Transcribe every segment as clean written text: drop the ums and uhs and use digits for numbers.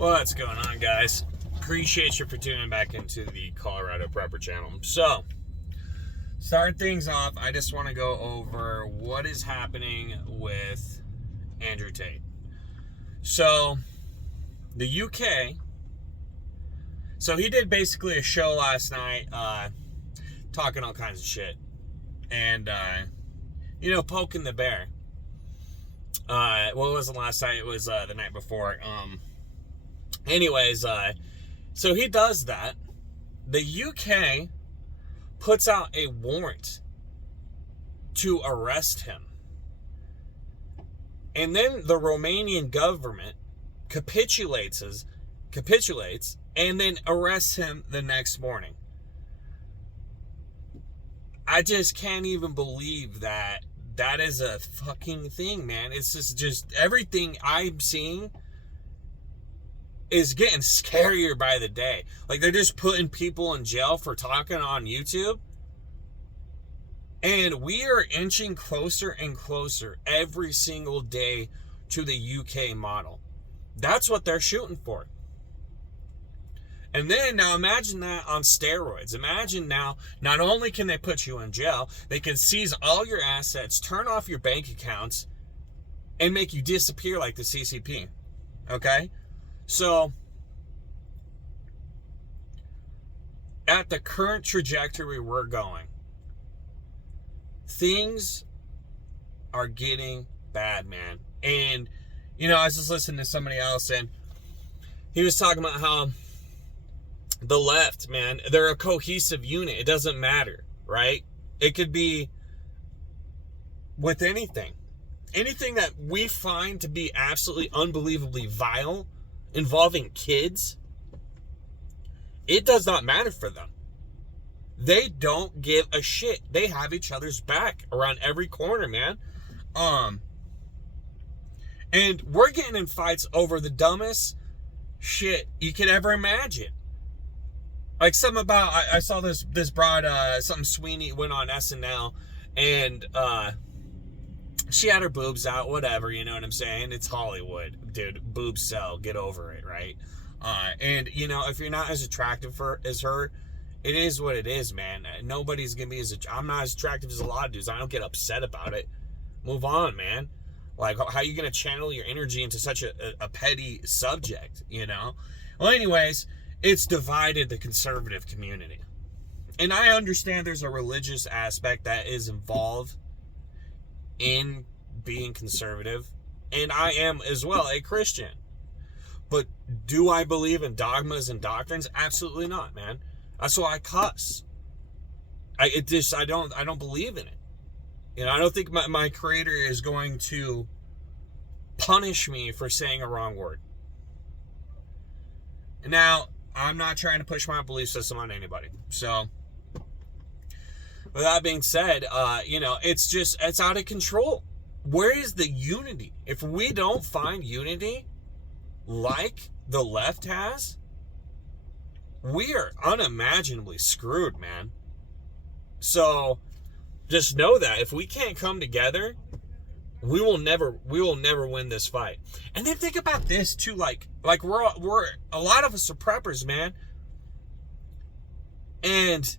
What's going on, guys? Appreciate you for tuning back into the Colorado Prepper channel. So, starting things off, I just want to go over what is happening with Andrew Tate. So, the UK, so he did basically a show last night, talking all kinds of shit. And, poking the bear. Well, it wasn't last night, it was the night before. So he does that. The UK puts out a warrant to arrest him. And then the Romanian government capitulates and then arrests him the next morning. I just can't even believe that is a fucking thing, man. It's just everything I'm seeing is getting scarier by the day. Like, they're just putting people in jail for talking on YouTube. And we are inching closer and closer every single day to the UK model. That's what they're shooting for. And then, now imagine that on steroids. Imagine now, not only can they put you in jail, they can seize all your assets, turn off your bank accounts, and make you disappear like the CCP. Okay? So, at the current trajectory we're going, things are getting bad, man. And, I was just listening to somebody else, and he was talking about how the left, man, they're a cohesive unit. It doesn't matter, right? It could be with anything. Anything that we find to be absolutely unbelievably vile, involving kids, it does not matter for them. They don't give a shit. They have each other's back around every corner, man. And we're getting in fights over the dumbest shit you could ever imagine. Like, something about, I saw this broad, something Sweeney went on SNL, and she had her boobs out, whatever, you know what I'm saying? It's Hollywood, dude. Boobs sell. Get over it, right? And, if you're not as attractive as her, it is what it is, man. Nobody's gonna be I'm not as attractive as a lot of dudes. I don't get upset about it. Move on, man. Like, how are you gonna channel your energy into such a petty subject, Well, anyways, it's divided the conservative community. And I understand there's a religious aspect that is involved in being conservative, and I am as well a Christian. But do I believe in dogmas and doctrines? Absolutely not, man. That's why I cuss. I don't believe in it. I don't think my creator is going to punish me for saying a wrong word. Now, I'm not trying to push my belief system on anybody. So, with that being said, it's out of control. Where is the unity? If we don't find unity like the left has, we are unimaginably screwed, man. So, just know that if we can't come together, we will never win this fight. And then think about this too, like we're a lot of us are preppers, man. And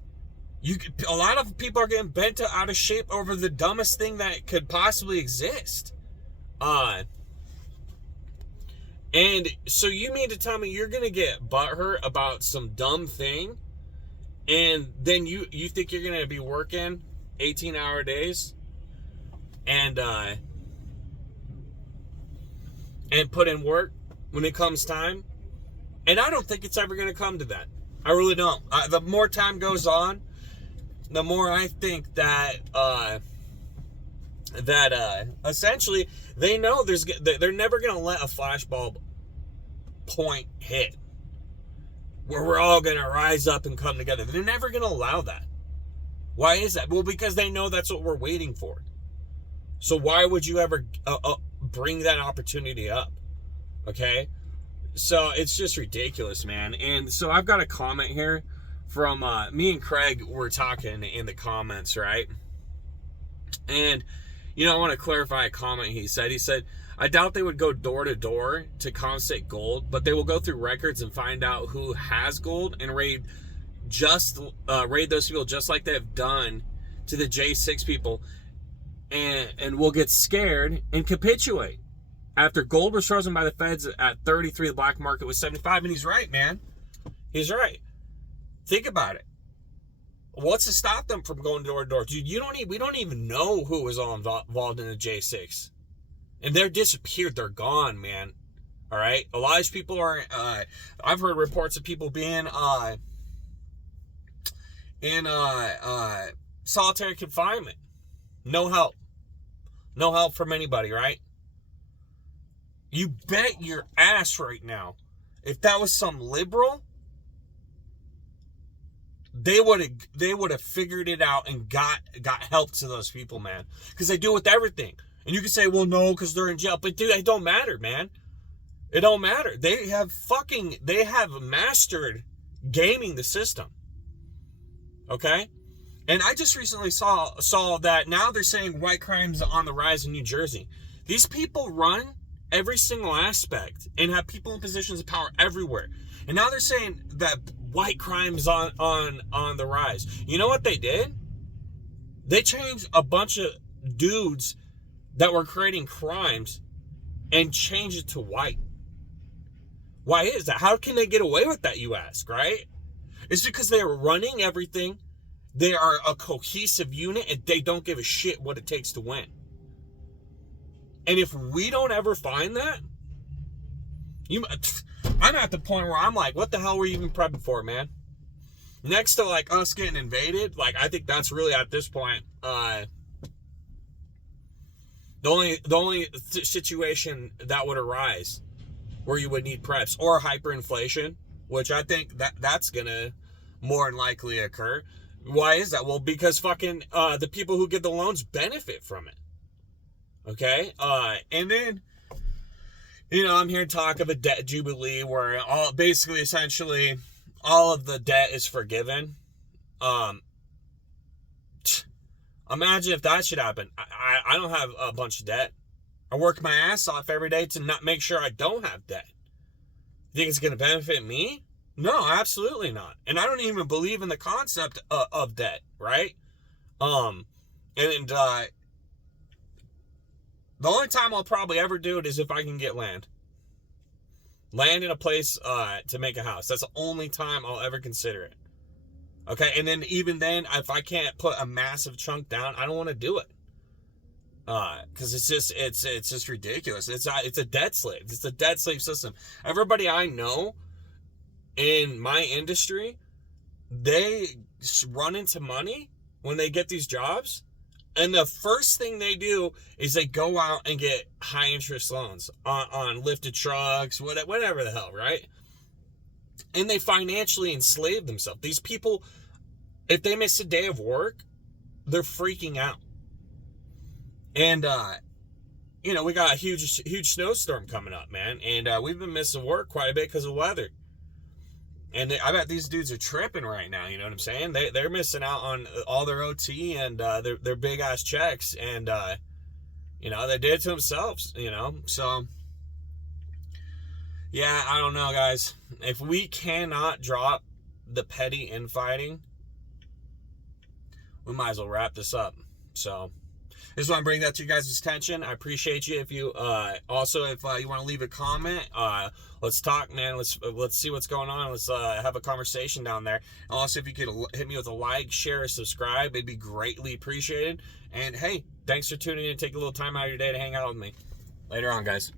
a lot of people are getting bent out of shape over the dumbest thing that could possibly exist. And so you mean to tell me you're gonna get butthurt about some dumb thing, and then you think you're gonna be working 18-hour days and put in work when it comes time? And I don't think it's ever gonna come to that. I really don't. The more time goes on, the more I think that essentially they know they're never going to let a flashbulb point hit where we're all going to rise up and come together. They're never going to allow that. Why is that? Well, because they know that's what we're waiting for. So why would you ever bring that opportunity up? Okay? So it's just ridiculous, man. And so I've got a comment here from me and Craig were talking in the comments, right? And I want to clarify a comment he said. He said, I doubt they would go door to door to confiscate gold, but they will go through records and find out who has gold and raid those people just like they've done to the J6 people, and we'll get scared and capitulate. After gold was frozen by the feds at 33, the black market was 75, and he's right, man. He's right. Think about it. What's to stop them from going door to door? Dude, we don't even know who was all involved in the J6. And they're disappeared. They're gone, man. All right? A lot of these people are, I've heard reports of people being in solitary confinement. No help. No help from anybody, right? You bet your ass right now, if that was some liberal, they would have figured it out and got help to those people, man. Because they do it with everything. And you can say, well, no, because they're in jail. But dude, it don't matter, man. It don't matter. They have mastered gaming the system. Okay? And I just recently saw that now they're saying white crime's on the rise in New Jersey. These people run every single aspect and have people in positions of power everywhere. And now they're saying that white crime's on the rise. You know what they did? They changed a bunch of dudes that were creating crimes and changed it to white. Why is that? How can they get away with that, you ask, right? It's because they are running everything. They are a cohesive unit and they don't give a shit what it takes to win. And if we don't ever find that, I'm at the point where I'm like, what the hell were you even prepping for, man? Next to like us getting invaded, like I think that's really at this point, the only situation that would arise where you would need preps or hyperinflation, which I think that's gonna more than likely occur. Why is that? Well, because fucking the people who get the loans benefit from it. Okay? And then, you know, I'm hearing talk of a debt jubilee where essentially all of the debt is forgiven. Imagine if that should happen. I don't have a bunch of debt. I work my ass off every day to not make sure I don't have debt. You think it's going to benefit me? No, absolutely not. And I don't even believe in the concept of debt, right? The only time I'll probably ever do it is if I can get land. Land in a place to make a house. That's the only time I'll ever consider it. Okay, and then even then, if I can't put a massive chunk down, I don't want to do it. Because it's just ridiculous. It's a debt slave. It's a debt slave system. Everybody I know in my industry, they run into money when they get these jobs. And the first thing they do is they go out and get high interest loans on lifted trucks, whatever the hell, right? And they financially enslave themselves. These people, if they miss a day of work, they're freaking out. And, you know, we got a huge snowstorm coming up, man. And we've been missing work quite a bit because of weather. And I bet these dudes are tripping right now, you know what I'm saying? They're missing out on all their OT and their big-ass checks. And, you know, they did it to themselves, you know? So, yeah, I don't know, guys. If we cannot drop the petty infighting, we might as well wrap this up. So, I just want to bring that to you guys' attention. I appreciate you. If you also, if you want to leave a comment, let's talk, man. Let's see what's going on. Let's have a conversation down there. And also, if you could hit me with a like, share, or subscribe, it'd be greatly appreciated. And hey, thanks for tuning in. Take a little time out of your day to hang out with me. Later on, guys.